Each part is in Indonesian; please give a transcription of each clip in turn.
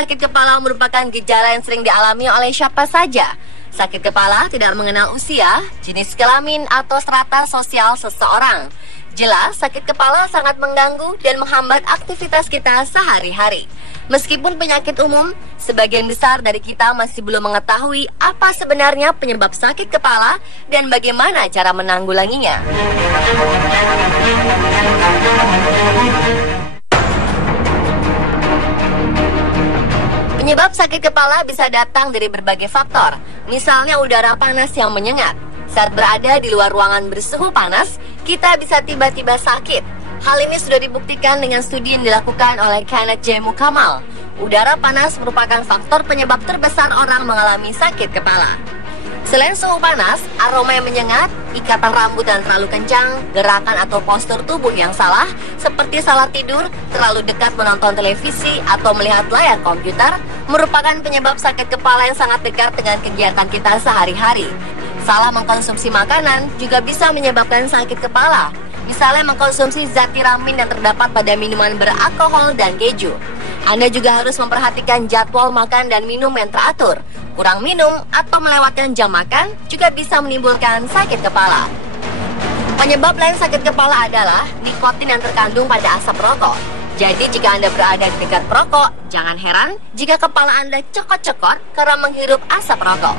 sakit kepala merupakan gejala yang sering dialami oleh siapa saja. Sakit kepala tidak mengenal usia, jenis kelamin, atau strata sosial seseorang. Jelas, sakit kepala sangat mengganggu dan menghambat aktivitas kita sehari-hari. Meskipun penyakit umum, sebagian besar dari kita masih belum mengetahui apa sebenarnya penyebab sakit kepala dan bagaimana cara menanggulanginya. Penyebab sakit kepala bisa datang dari berbagai faktor, misalnya udara panas yang menyengat. Saat berada di luar ruangan bersuhu panas, kita bisa tiba-tiba sakit. Hal ini sudah dibuktikan dengan studi yang dilakukan oleh Kenneth J. Mukamal. Udara panas merupakan faktor penyebab terbesar orang mengalami sakit kepala. Selain suhu panas, aroma yang menyengat, ikatan rambut yang terlalu kencang, gerakan atau postur tubuh yang salah, seperti salah tidur, terlalu dekat menonton televisi, atau melihat layar komputer, merupakan penyebab sakit kepala yang sangat dekat dengan kegiatan kita sehari-hari. Salah mengkonsumsi makanan juga bisa menyebabkan sakit kepala. Misalnya mengkonsumsi zat tiramin yang terdapat pada minuman beralkohol dan keju. Anda juga harus memperhatikan jadwal makan dan minum yang teratur. Kurang minum atau melewatkan jam makan juga bisa menimbulkan sakit kepala. Penyebab lain sakit kepala adalah nikotin yang terkandung pada asap rokok. Jadi jika Anda berada di dekat perokok, jangan heran jika kepala Anda cekot-cekot karena menghirup asap rokok.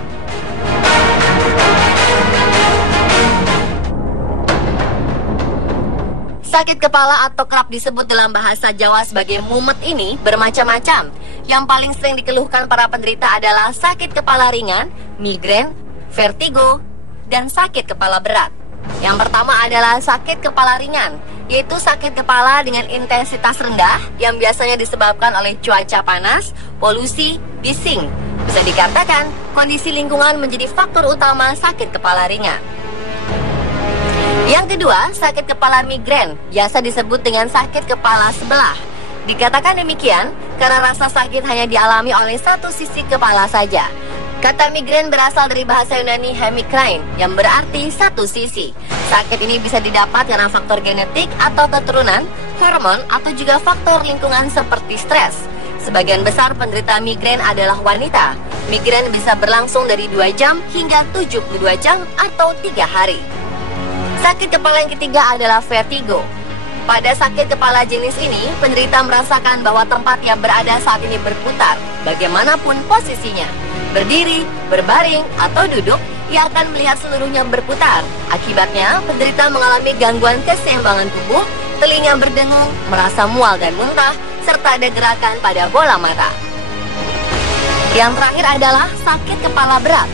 Sakit kepala atau kerap disebut dalam bahasa Jawa sebagai mumet ini bermacam-macam. Yang paling sering dikeluhkan para penderita adalah sakit kepala ringan, migrain, vertigo, dan sakit kepala berat. Yang pertama adalah sakit kepala ringan, yaitu sakit kepala dengan intensitas rendah yang biasanya disebabkan oleh cuaca panas, polusi, bising. Bisa dikatakan, kondisi lingkungan menjadi faktor utama sakit kepala ringan. Yang kedua, sakit kepala migrain, biasa disebut dengan sakit kepala sebelah. Dikatakan demikian karena rasa sakit hanya dialami oleh satu sisi kepala saja. Kata migrain berasal dari bahasa Yunani hemikrain, yang berarti satu sisi. Sakit ini bisa didapat karena faktor genetik atau keturunan, hormon, atau juga faktor lingkungan seperti stres. Sebagian besar penderita migrain adalah wanita. Migrain bisa berlangsung dari 2 jam hingga 72 jam atau 3 hari. Sakit kepala yang ketiga adalah vertigo. Pada sakit kepala jenis ini, penderita merasakan bahwa tempat yang berada saat ini berputar, bagaimanapun posisinya. Berdiri, berbaring, atau duduk, ia akan melihat seluruhnya berputar. Akibatnya, penderita mengalami gangguan keseimbangan tubuh, telinga berdengung, merasa mual dan muntah, serta ada gerakan pada bola mata. Yang terakhir adalah sakit kepala berat.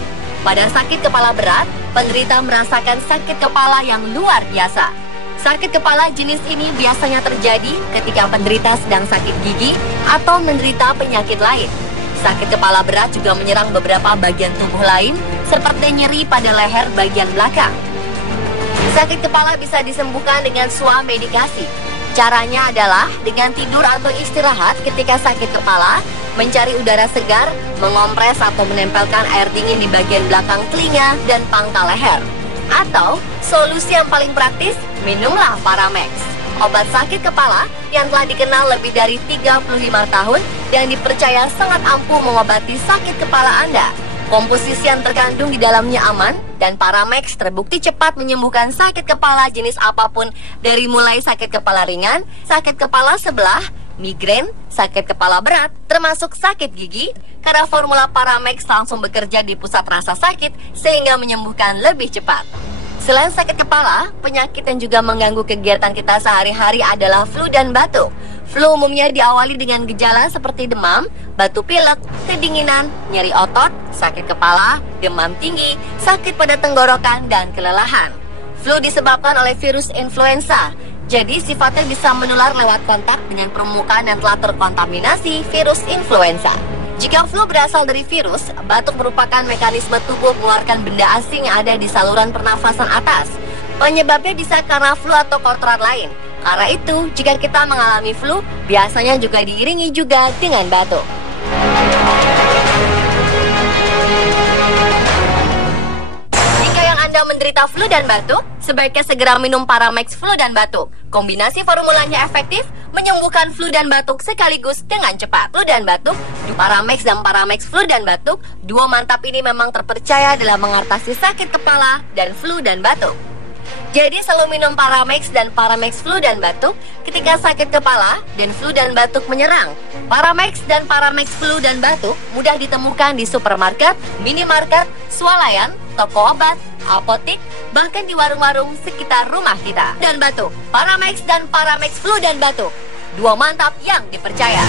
Pada sakit kepala berat, penderita merasakan sakit kepala yang luar biasa. Sakit kepala jenis ini biasanya terjadi ketika penderita sedang sakit gigi atau menderita penyakit lain. Sakit kepala berat juga menyerang beberapa bagian tubuh lain, seperti nyeri pada leher bagian belakang. Sakit kepala bisa disembuhkan dengan swamedikasi. Caranya adalah dengan tidur atau istirahat ketika sakit kepala, mencari udara segar, mengompres atau menempelkan air dingin di bagian belakang telinga dan pangkal leher. Atau, solusi yang paling praktis, minumlah Paramex. Obat sakit kepala yang telah dikenal lebih dari 35 tahun dan dipercaya sangat ampuh mengobati sakit kepala Anda. Komposisi yang terkandung di dalamnya aman, dan Paramex terbukti cepat menyembuhkan sakit kepala jenis apapun, dari mulai sakit kepala ringan, sakit kepala sebelah, migrain, sakit kepala berat, termasuk sakit gigi, karena formula Paramex langsung bekerja di pusat rasa sakit sehingga menyembuhkan lebih cepat. Selain sakit kepala, penyakit yang juga mengganggu kegiatan kita sehari-hari adalah flu dan batuk. Flu umumnya diawali dengan gejala seperti demam, batuk pilek, kedinginan, nyeri otot, sakit kepala, demam tinggi, sakit pada tenggorokan, dan kelelahan. Flu disebabkan oleh virus influenza, jadi sifatnya bisa menular lewat kontak dengan permukaan yang telah terkontaminasi virus influenza. Jika flu berasal dari virus, batuk merupakan mekanisme tubuh mengeluarkan benda asing yang ada di saluran pernafasan atas. Penyebabnya bisa karena flu atau kotoran lain. Karena itu, jika kita mengalami flu, biasanya juga diiringi juga dengan batuk. Jika yang Anda menderita flu dan batuk, Sebaiknya segera minum Paramex flu dan batuk. Kombinasi formulanya efektif, menyembuhkan flu dan batuk sekaligus dengan cepat. Flu dan batuk, Paramex dan Paramex flu dan batuk, duo mantap ini memang terpercaya dalam mengatasi sakit kepala dan flu dan batuk. Jadi selalu minum Paramex dan Paramex flu dan batuk ketika sakit kepala dan flu dan batuk menyerang. Paramex dan Paramex flu dan batuk mudah ditemukan di supermarket, minimarket, swalayan, toko obat, apotik, bahkan di warung-warung sekitar rumah kita. Dan batuk, Paramex dan Paramex flu dan batuk, dua mantap yang dipercaya.